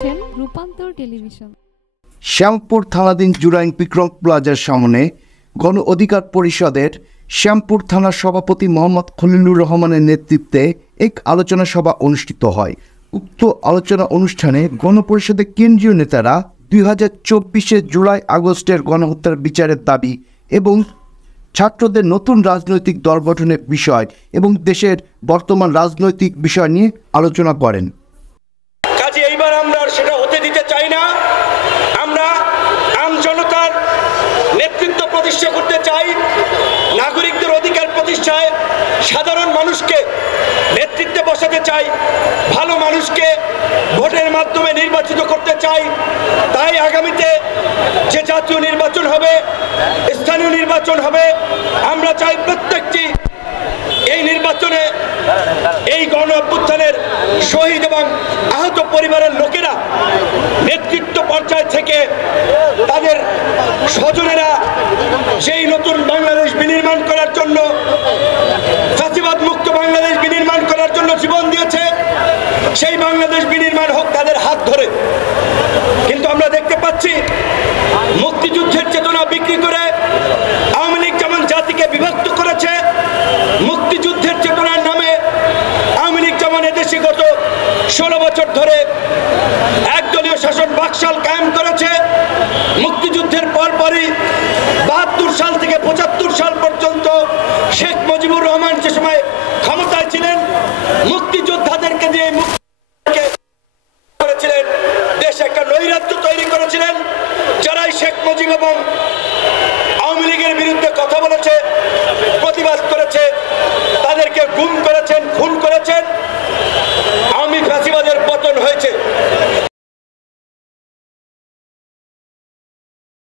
রূপান্তর টেলিভিশন। শ্যামপুর থানাধীন জুরাইন বিক্রম প্লাজার সামনে গণ অধিকার পরিষদের শ্যামপুর থানার সভাপতি মোহাম্মদ খলিলুর রহমানের নেতৃত্বে এক আলোচনা সভা অনুষ্ঠিত হয়। উক্ত আলোচনা অনুষ্ঠানে গণপরিষদের কেন্দ্রীয় নেতারা 2024 জুলাই আগস্টের গণহত্যার বিচারের দাবি এবং ছাত্রদের নতুন রাজনৈতিক দল গঠনের বিষয় এবং দেশের বর্তমান রাজনৈতিক বিষয় নিয়ে আলোচনা করেন। কাজে এইবার আমরা সেটা হতে দিতে চাই না। আমরা আমজনতার নেতৃত্ব প্রতিষ্ঠা করতে চাই, নাগরিকদের অধিকার প্রতিষ্ঠায় সাধারণ মানুষকে নেতৃত্বে বসাতে চাই, ভালো মানুষকে ভোটের মাধ্যমে নির্বাচিত করতে চাই। তাই আগামীতে যে জাতীয় নির্বাচন হবে, স্থানীয় নির্বাচন হবে, আমরা চাই প্রত্যেকটি এই নির্বাচনে এই গণ অভ্যুত্থানের শহীদ এবং আহত পরিবারের লোকেরা নেতৃত্ব পর্যায় থেকে তাদের স্বজনেরা সেই নতুন বাংলাদেশ বিনির্মাণ করার জন্য, ফ্যাসিবাদ মুক্ত বাংলাদেশ বিনির্মাণ করার জন্য জীবন দিয়েছে, সেই বাংলাদেশ বিনির্মাণ হোক তাদের হাত ধরে। কিন্তু আমরা দেখতে পাচ্ছি মুক্তিযুদ্ধের চেতনা বিক্রি করে আওয়ামী লীগ যেমন জাতিকে বিভক্ত করেছে, মুক্তিযুদ্ধের চেতনার নামে আওয়ামী লীগ যেমন এদেশে গত 16 বছর ধরে একদলীয় শাসন বাকশাল কায়েম করেছে। মুক্তিযুদ্ধের পরপরই 72 সাল থেকে 75 সাল পর্যন্ত শেখ মুজিবুর রহমান যে সময় ক্ষমতায় ছিলেন, মুক্তিযোদ্ধাদেরকে দিয়ে করেছিলেন, দেশে একটা নৈরাজ্য তৈরি করেছিলেন। যারাই শেখ মুজিব এবং আওয়ামী লীগের বিরুদ্ধে কথা বলেছে, প্রতিবাদ করেছে, তাদেরকে গুম করেছেন, খুন করেছেন। আওয়ামী ফ্যাসিবাদের পতন হয়েছে।